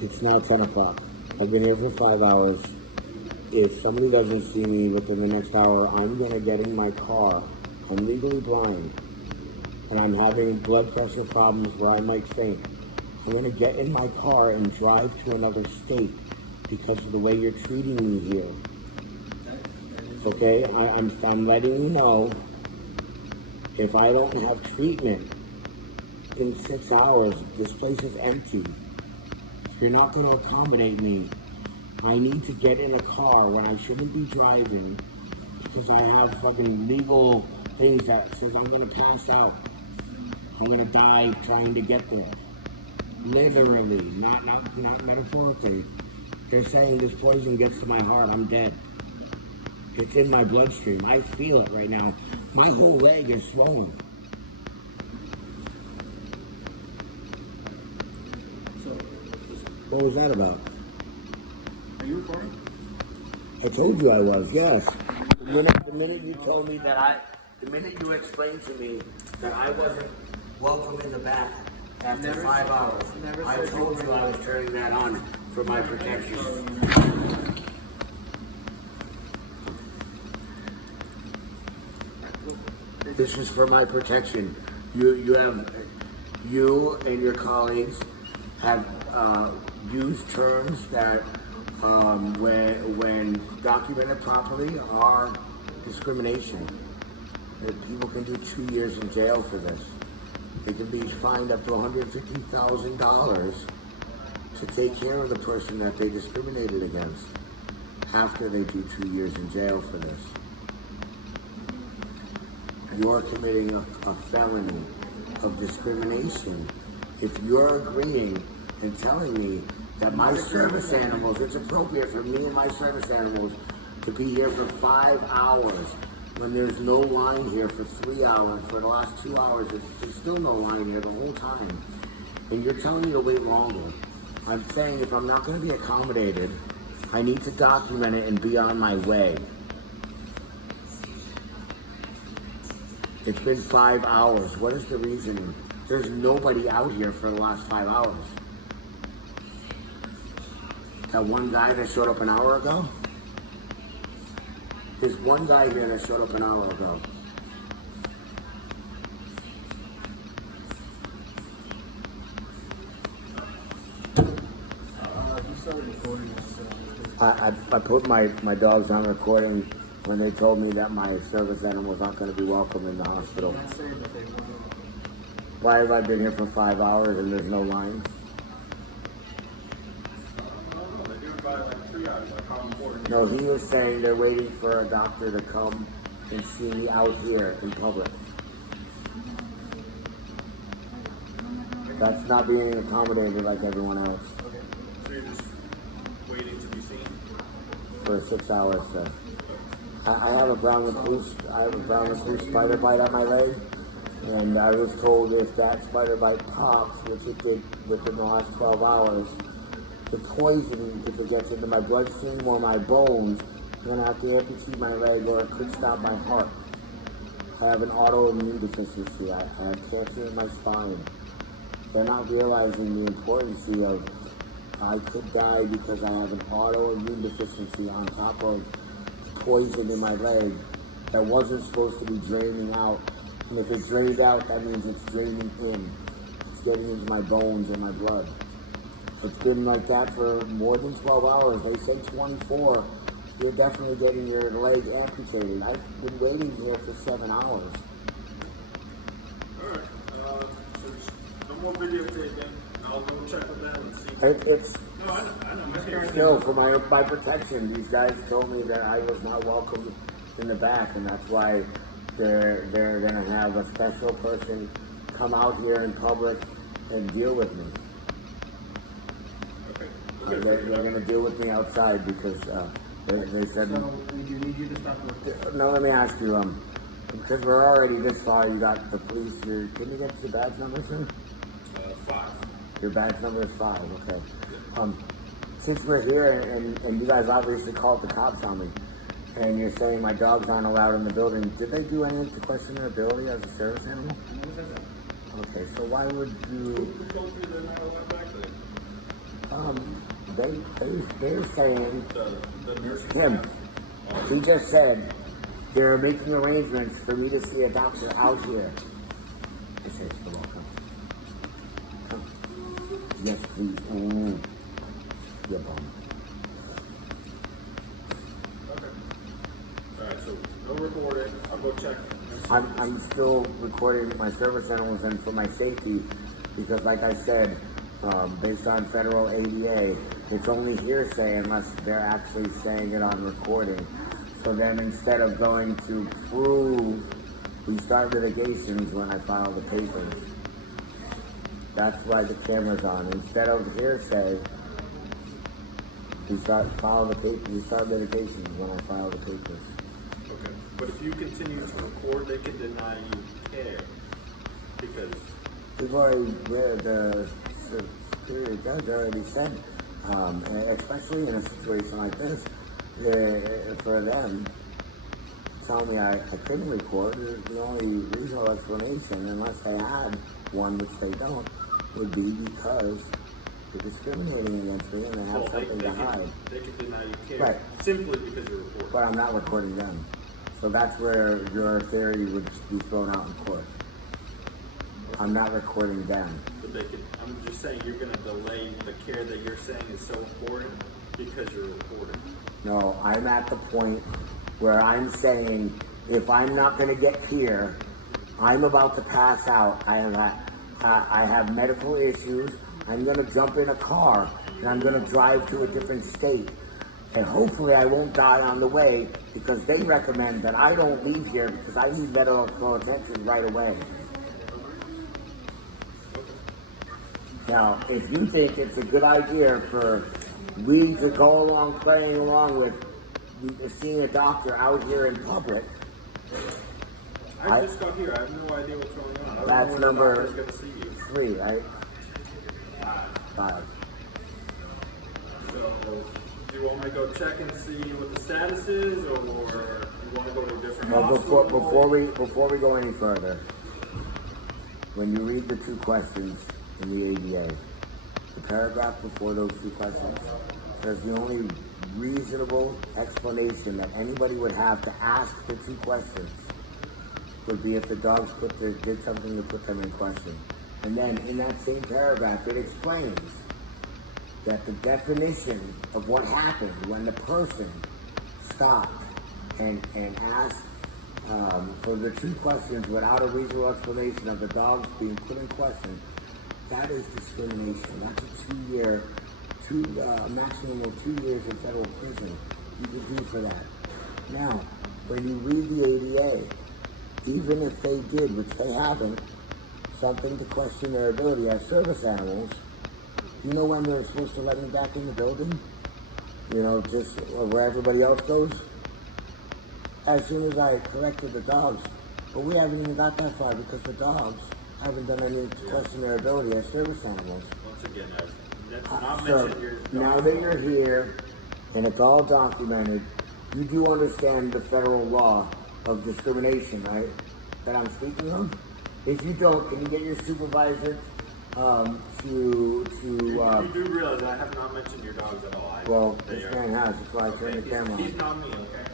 It's now 10 o'clock. I've been here for 5 hours. If somebody doesn't see me within the next hour, I'm going to get in my car. I'm legally blind. And I'm having blood pressure problems where I might faint. I'm going to get in my car and drive to another state because of the way you're treating me here. Okay? I'm letting you know, if I don't have treatment in 6 hours, this place is empty. If you're not going to accommodate me, I need to get in a car when I shouldn't be driving because I have fucking legal things that says I'm going to pass out. I'm going to die trying to get there. Literally, not metaphorically. They're saying this poison gets to my heart. I'm dead. It's in my bloodstream. I feel it right now. My whole leg is swollen. So, What was that about? are you recording? I told you I was, yes. The minute you told me that the minute you explained to me that I wasn't welcome in the back after 5 hours, I told you I was turning that on for my protection. This is for my protection. You and your colleagues have used terms that, when documented properly, are discrimination. That people can do 2 years in jail for this. They can be fined up to $150,000 to take care of the person that they discriminated against after they do 2 years in jail for this. You're committing a felony of discrimination if you're agreeing and telling me that my service animals, it's appropriate for me and my service animals to be here for 5 hours when there's no line here for 3 hours. For the last 2 hours, there's still no line here the whole time. And you're telling me to wait longer. I'm saying if I'm not going to be accommodated, I need to document it and be on my way. It's been 5 hours. What is the reasoning? There's nobody out here for the last 5 hours. That one guy that showed up an hour ago? There's one guy here that showed up an hour ago. You started recording this. I put my dogs on recording when they told me that my service animals aren't going to be welcome in the hospital. Not saying that they want to. Why have I been here for 5 hours and there's no line? They do it by like 3 hours, like how important. No, he was saying they're waiting for a doctor to come and see me out here in public. That's not being accommodated like everyone else Okay. So you're just waiting to be seen? for 6 hours, sir. I have a brown recluse spider bite on my leg, and I was told if that spider bite pops, which it did within the last 12 hours, the poison, if it gets into my bloodstream or my bones, I'm going to have to amputate my leg or it could stop my heart. I have an autoimmune deficiency. I have cancer in my spine. They're not realizing the importance of I could die because I have an autoimmune deficiency on top of poison in my leg that wasn't supposed to be draining out. And if it drained out, that means it's draining in. It's getting into my bones and my blood. It's been like that for more than 12 hours. They say 24. You're definitely getting your leg amputated. I've been waiting here for 7 hours. Alright. So just no more videotape then. I'll go check with them and see. It's No, I know. I hear still for my protection. These guys told me that I was not welcome in the back, and that's why they're gonna have a special person come out here in public and deal with me. Okay. They're gonna deal with me outside because they said. So we do need you to stop working. No, let me ask you. Because we're already this far, you got the police. Can you get your badge number, sir? 5. Your badge number is 5. Okay. Since we're here and you guys obviously called the cops on me, and you're saying my dogs aren't allowed in the building, did they do anything to question their ability as a service animal? Okay, so why would you? Who told you they're not allowed back there? they're saying The nursing him. staff. He just said they're making arrangements for me to see a doctor out here. I said, come on, come. Yes, please. Yeah, bum. Okay. Alright, so no recording. I'll go check. I'm still recording my service animals and for my safety because, like I said, based on federal ADA, it's only hearsay unless they're actually saying it on recording. So then instead of going to prove, we start litigations when I file the papers. That's why the camera's on. Instead of hearsay, we start litigations when I file the papers. Okay. But if you continue to record, they can deny you care. Because We've already read the superior judge already said, especially in a situation like this, for them telling me I couldn't record, the only reasonable explanation, unless they had one, which they don't, would be because they're discriminating against me and they have something to hide. They can deny you care. Right. Simply because you're recording. But I'm not recording them. So that's where your theory would be thrown out in court. I'm not recording them. But they could, I'm just saying you're going to delay the care that you're saying is so important because you're recording. No, I'm at the point where I'm saying if I'm not going to get here, I'm about to pass out. I have medical issues. I'm going to jump in a car and I'm going to drive to a different state. And hopefully I won't die on the way because they recommend that I don't leave here because I need medical attention right away. Now, if you think it's a good idea for we to go along playing along with seeing a doctor out here in public, I just got here. I have no idea what's going on. I don't that's know when number the doctor's going to see you. 3, right? 5. So, do you want me to go check and see what the status is, or you want to go to a different Well, hospital? before we go any further, when you read the 2 questions in the ADA, the paragraph before those 2 questions says the only reasonable explanation that anybody would have to ask the 2 questions would be if the dogs did something to put them in question. And then in that same paragraph, it explains that the definition of what happened when the person stopped and asked for the 2 questions without a reasonable explanation of the dogs being put in question, that is discrimination. That's a 2-year, a maximum of 2 years in federal prison you could do for that. Now, when you read the ADA, even if they did, which they haven't, something to question their ability as service animals, you know when they're supposed to let me back in the building? You know, just where everybody else goes? As soon as I corrected the dogs. But we haven't even got that far because the dogs haven't done anything to question their ability as service animals. Once again, that's not So mentioned your now that you're here and it's all documented, you do understand the federal law of discrimination, right? That I'm speaking of? If you don't, can you get your supervisor You do realize I have not mentioned your dogs at all. well, this man has, that's why I turned the camera on. He's not me, okay?